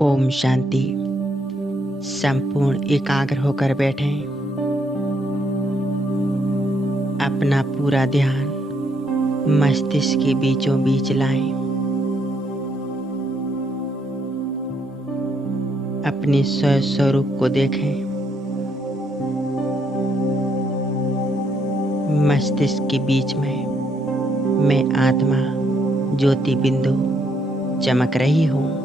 ओम शांति। संपूर्ण एकाग्र होकर बैठें। अपना पूरा ध्यान मस्तिष्क के बीचों बीच लाएं। अपने स्वरूप को देखें। मस्तिष्क के बीच में मैं आत्मा ज्योति बिंदु चमक रही हूँ।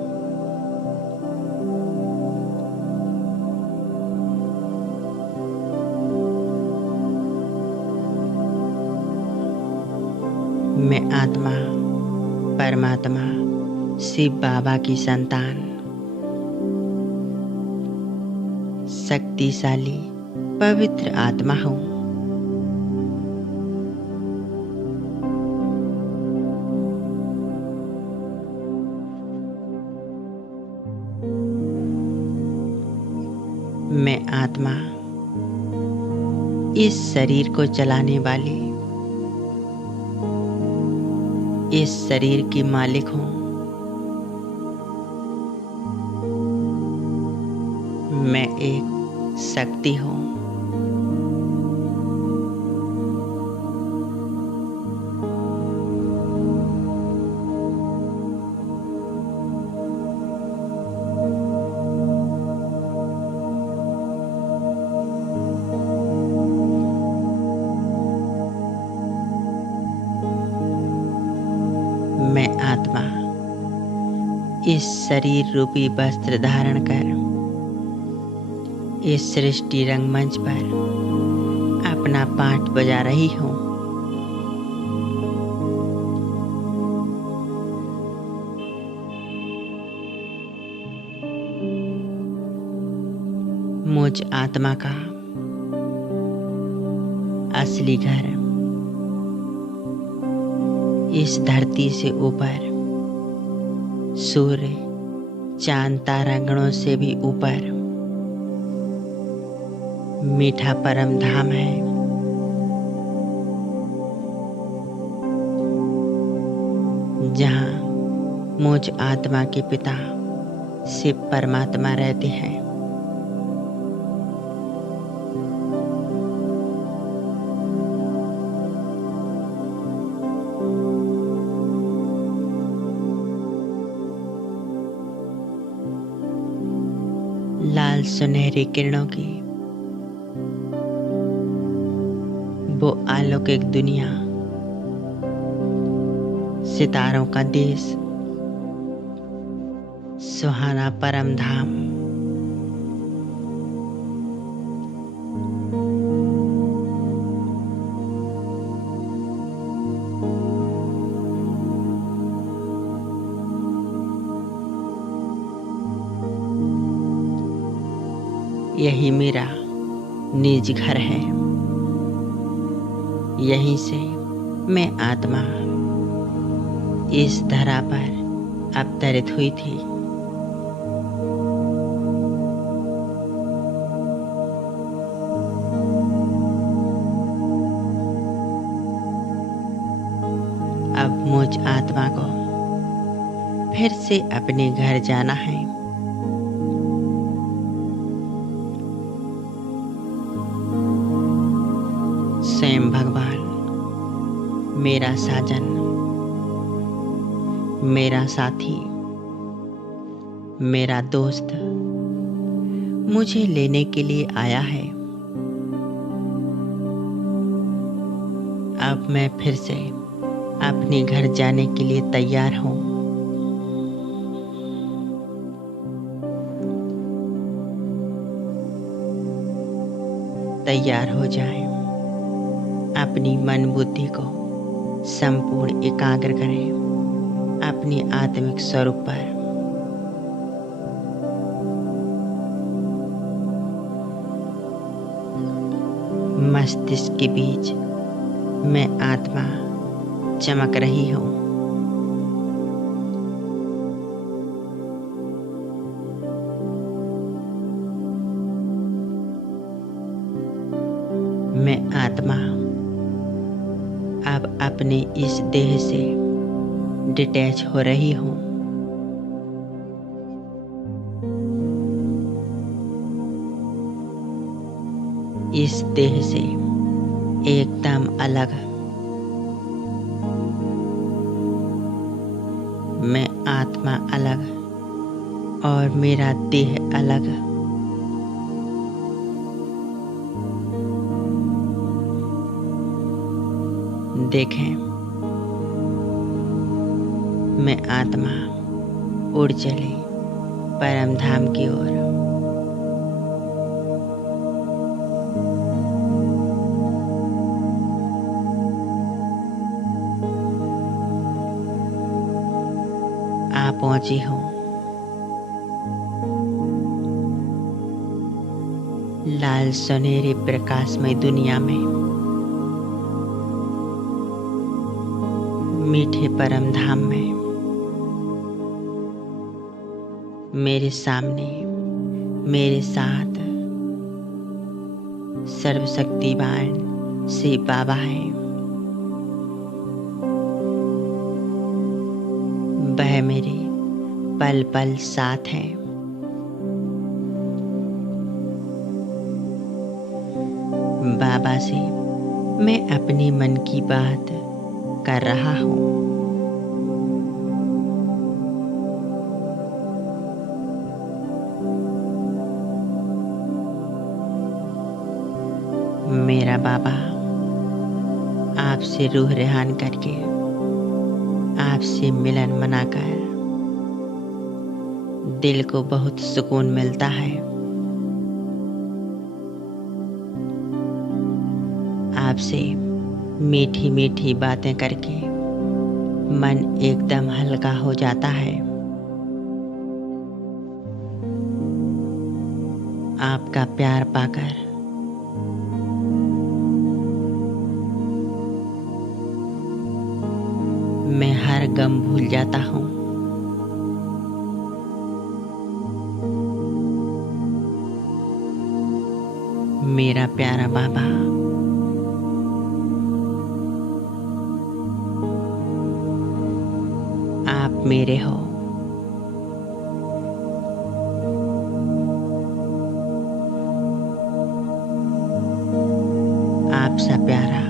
मैं आत्मा परमात्मा शिव बाबा की संतान, शक्तिशाली पवित्र आत्मा हूँ। मैं आत्मा इस शरीर को चलाने वाली, इस शरीर की मालिक हूँ। मैं एक शक्ति हूँ। मैं आत्मा इस शरीर रूपी वस्त्र धारण कर इस सृष्टि रंगमंच पर अपना पाठ बजा रही हूँ। मुझ आत्मा का असली घर इस धरती से ऊपर, सूर्य चांद तारा गणों से भी ऊपर मीठा परम धाम है। जहाँ मुझ आत्मा के पिता शिव परमात्मा रहते हैं। लाल सुनहरी किरणों की वो अलौकिक दुनिया, सितारों का देश, सुहाना परम धाम। यही मेरा निज घर है। यहीं से मैं आत्मा इस धरा पर अवतरित हुई थी। अब मुझ आत्मा को फिर से अपने घर जाना है। स्वयं भगवान मेरा साजन, मेरा साथी, मेरा दोस्त मुझे लेने के लिए आया है। अब मैं फिर से अपने घर जाने के लिए तैयार हूँ। तैयार हो जाएं। अपनी मन बुद्धि को संपूर्ण एकाग्र करें अपनी आत्मिक स्वरूप पर। मस्तिष्क के बीच मैं आत्मा चमक रही हूँ। मैं आत्मा अब अपने इस देह से डिटैच हो रही हूँ। इस देह से एकदम अलग। मैं आत्मा अलग और मेरा देह अलग। देखें, मैं आत्मा उड़ चली परम धाम की ओर। आ पहुंची हूँ लाल सुनहरी प्रकाशमय दुनिया में। मीठे परम धाम में मेरे सामने मेरे साथ सर्वशक्तिवान से बाबा है। वह मेरे पल पल साथ है। बाबा से मैं अपने मन की बात कर रहा हूँ। मेरा बाबा आपसे रूह रेहान करके, आपसे मिलन मनाकर दिल को बहुत सुकून मिलता है। आपसे मीठी मीठी बातें करके मन एकदम हल्का हो जाता है। आपका प्यार पाकर मैं हर गम भूल जाता हूँ। मेरा प्यारा बाबा, आप मेरे हो। आपसा प्यारा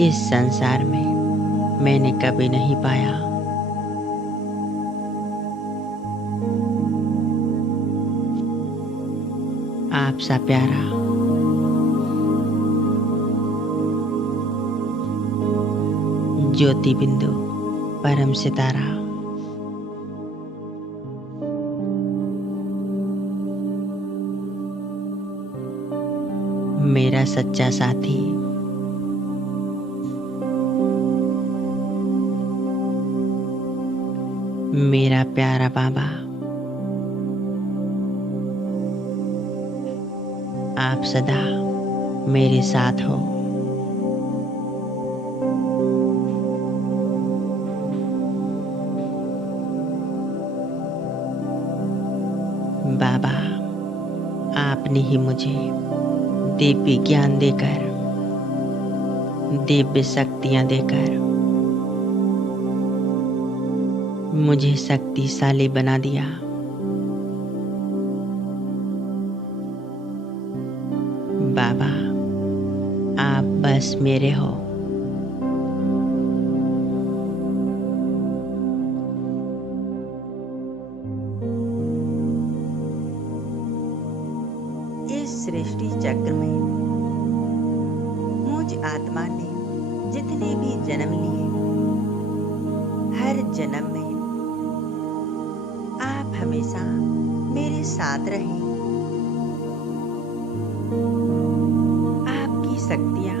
इस संसार में मैंने कभी नहीं पाया। आपसा प्यारा ज्योति बिंदु परम सितारा, मेरा सच्चा साथी, मेरा प्यारा बाबा, आप सदा मेरे साथ हो। बाबा, आपने ही मुझे दिव्य ज्ञान देकर, दिव्य शक्तियां देकर मुझे शक्तिशाली बना दिया। बाबा, आप बस मेरे हो। इस सृष्टि चक्र में मुझ आत्मा ने जितने भी जन्म लिए, हर जन्म में आप हमेशा मेरे साथ रहे। आपकी शक्तियां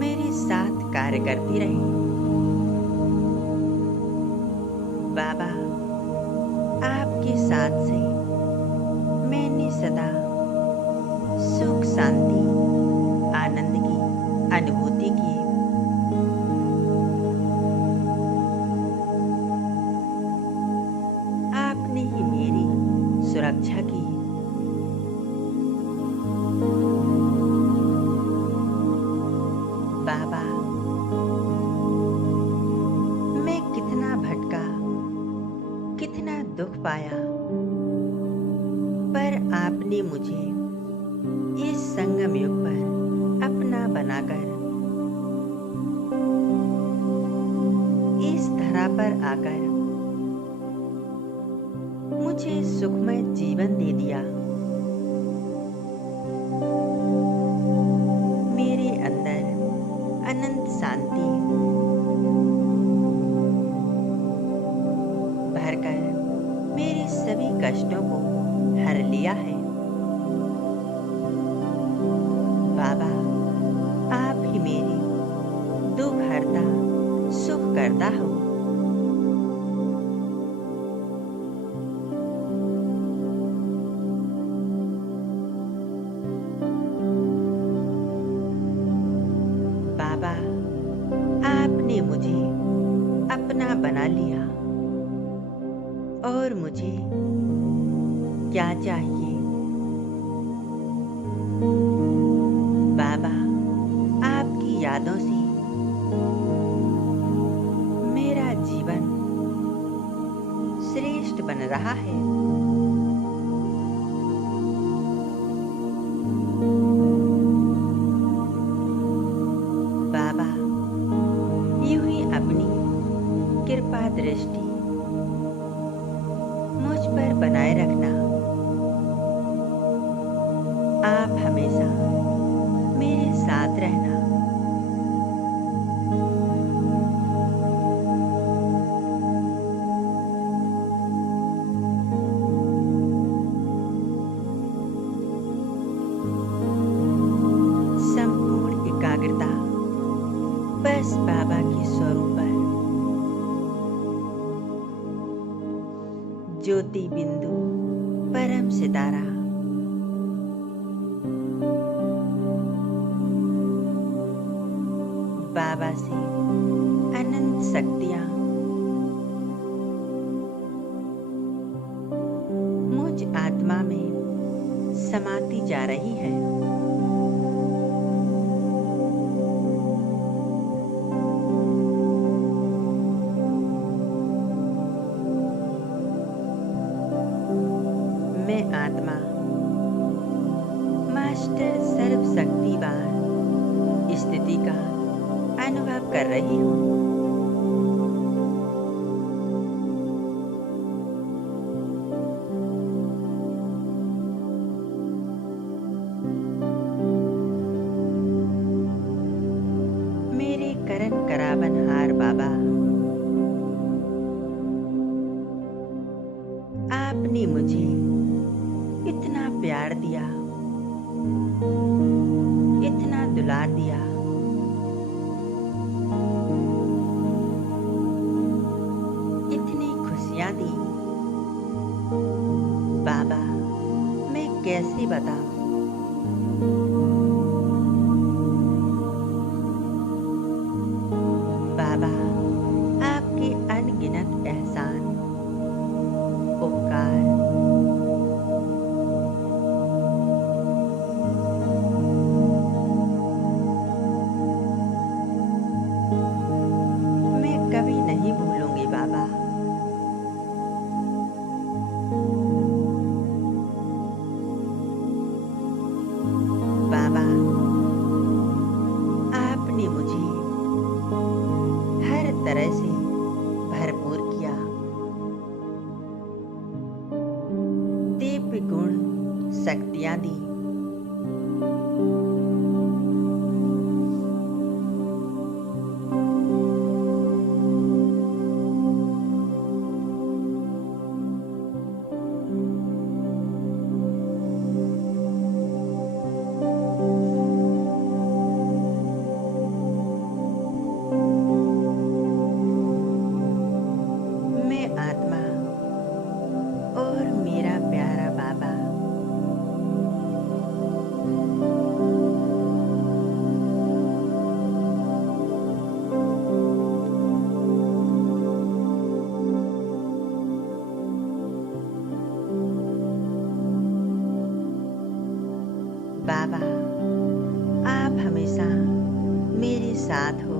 मेरे साथ कार्य करती रही। बाबा, आपके साथ से मैंने सदा सुख शांति आनंद की अनुभूति की। आपने ही मेरी सुरक्षा की। बाबा, मैं कितना भटका, कितना दुख पाया, पर आपने मुझे इस संगम युग पर अपना बनाकर इस धरा पर आकर मुझे सुखमय जीवन दे दिया। मेरे अंदर अनंत शांति भरकर मेरे सभी कष्टों को हर लिया है। बाबा, आप ही मेरे दुख हरता सुख करता हो। बाबा, आपने मुझे अपना बना लिया और मुझे क्या चाहिए? बाबा, आपकी यादों से मेरा जीवन श्रेष्ठ बन रहा है। बाबा, यूं ही अपनी कृपा दृष्टि मुझ पर बनाए रखना। आप हमेशा मेरे साथ रहना। संपूर्ण एकाग्रता बस बाबा के स्वरूप पर। ज्योति बिंदु परम सितारा। बाबा से अनंत शक्तियां मुझ आत्मा में समाती जा रही है। मैं आत्मा मास्टर सर्वशक्तिवान स्थिति का अनुभव कर रही हूँ। मेरे करण करावनहार बाबा, आपने मुझे इतना प्यार दिया, इतना दुलार दिया। इतनी खुशियां दी। बाबा, मैं कैसे बताऊं? बाबा, आपके अनगिनत एहसान, उपकार मैं कभी नहीं भूलूंगी। बाबा, बाबा, आपने मुझे हर तरह से भरपूर किया। दिव्य गुण शक्तियां दी। मैं आत्मा और मेरा प्यारा बाबा बाबा, आप हमेशा मेरे साथ हो।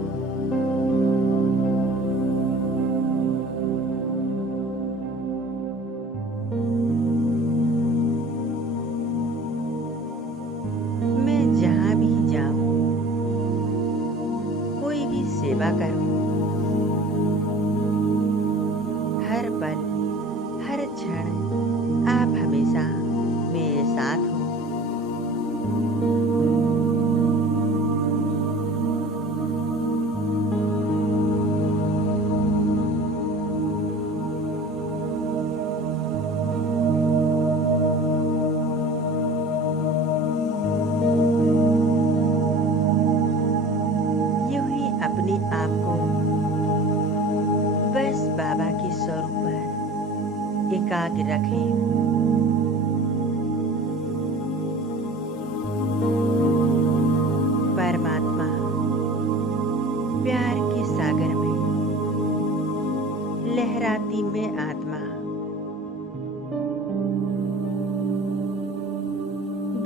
क्षण आप हमेशा मेरे साथ हो। यूं ही अपने आप को बस बाबा के स्वरूप पर एकाग्र रखें। परमात्मा प्यार के सागर में लहराती मैं आत्मा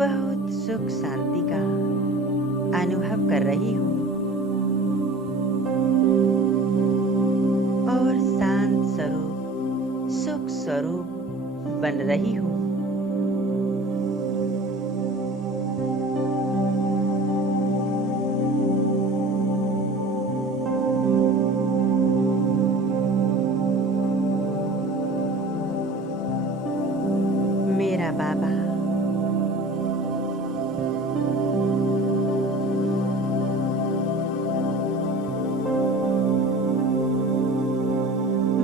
बहुत सुख शांति का अनुभव कर रही हूँ और शांत स्वरूप सुख स्वरूप बन रही हूँ। मेरा बाबा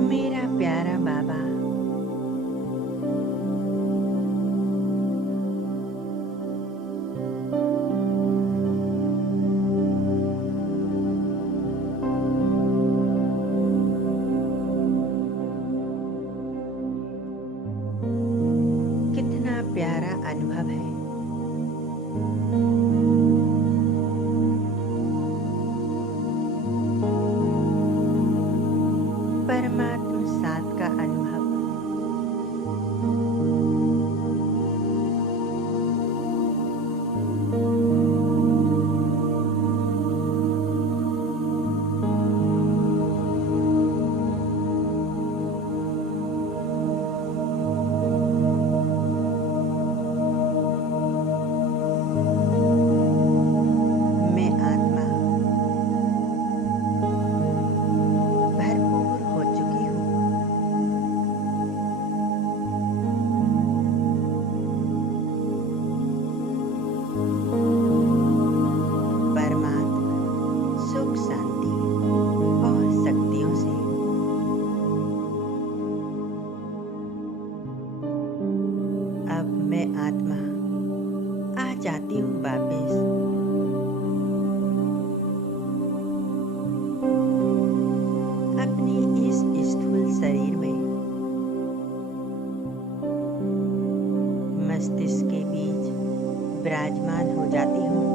मेरा प्यारा बाबा कितना प्यारा अनुभव है। परमात्मा साथ का अनुभव मैं आत्मा भरपूर हो चुकी हूँ। परमात्मा सुख शांति और शक्तियों से अब मैं आत्मा आ जाती हूँ वापस अपने इस स्थूल शरीर में। मस्तिष्क के बीच विराजमान हो जाती हूँ।